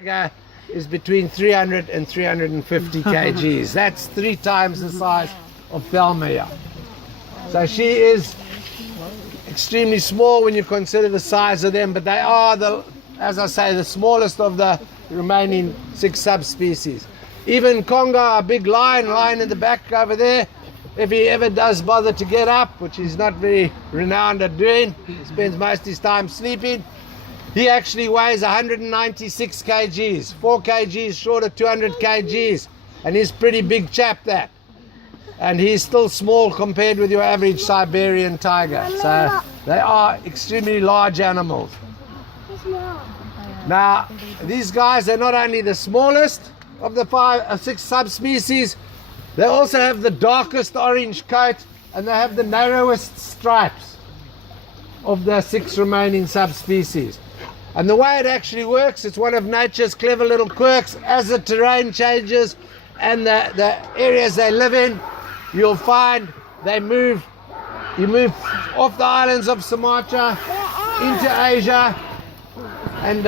tiger is between 300 and 350 kgs. That's 3 times the size of Thelma here. So she is extremely small when you consider the size of them, but they are, as I say, the smallest of the remaining 6 subspecies. Even Conga, a big lion lying in the back over there, if he ever does bother to get up, which he's not very renowned at doing, he spends most of his time sleeping, he actually weighs 196 kgs, 4 kgs short of 200 kgs, and he's a pretty big chap, that. And he's still small compared with your average Siberian tiger. So they are extremely large animals. Now, these guys are not only the smallest of the 6 subspecies, they also have the darkest orange coat, and they have the narrowest stripes of the 6 remaining subspecies. And the way it actually works, it's one of nature's clever little quirks. As the terrain changes and the areas they live in, you'll find you move off the islands of Sumatra into Asia, and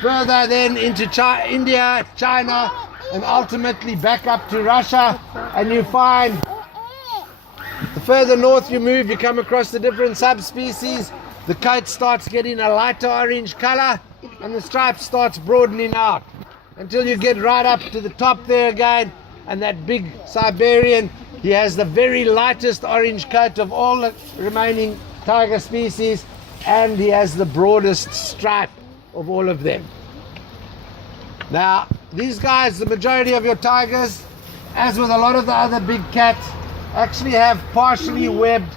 further then into India, China, and ultimately back up to Russia. And you find the further north you move, you come across the different subspecies. The coat starts getting a lighter orange color, and the stripe starts broadening out until you get right up to the top there again. And that big Siberian, he has the very lightest orange coat of all the remaining tiger species, and he has the broadest stripe of all of them. Now, these guys, the majority of your tigers, as with a lot of the other big cats, actually have partially webbed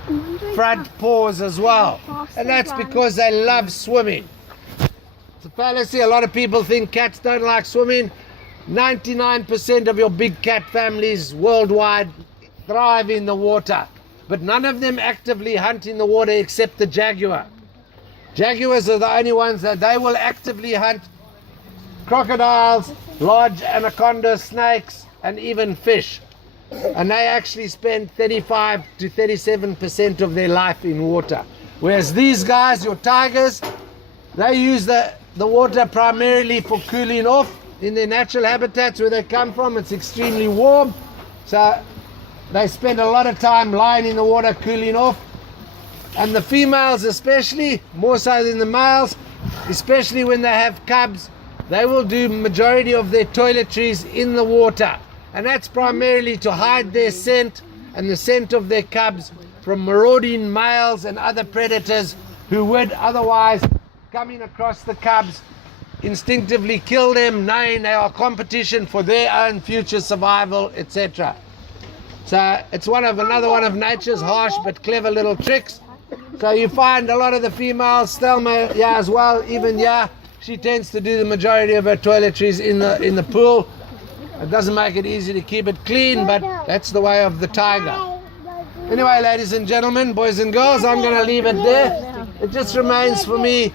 front paws as well, and that's because they love swimming. It's a fallacy. A lot of people think cats don't like swimming. 99% of your big cat families worldwide thrive in the water, but none of them actively hunt in the water except the jaguar. Jaguars are the only ones that they will actively hunt crocodiles, large anaconda, snakes, and even fish. And they actually spend 35 to 37% of their life in water. Whereas these guys, your tigers, they use the water primarily for cooling off. In their natural habitats where they come from, it's extremely warm. So they spend a lot of time lying in the water cooling off. And the females especially, more so than the males, especially when they have cubs, they will do majority of their toiletries in the water. And that's primarily to hide their scent and the scent of their cubs from marauding males and other predators who would otherwise, coming across the cubs, instinctively kill them, knowing they are competition for their own future survival, etc. So it's another one of nature's harsh but clever little tricks. So you find a lot of the females, Thelma, yeah, as well, even yeah, she tends to do the majority of her toiletries in the pool. It doesn't make it easy to keep it clean, but that's the way of the tiger. Anyway, ladies and gentlemen, boys and girls, I'm going to leave it there. It just remains for me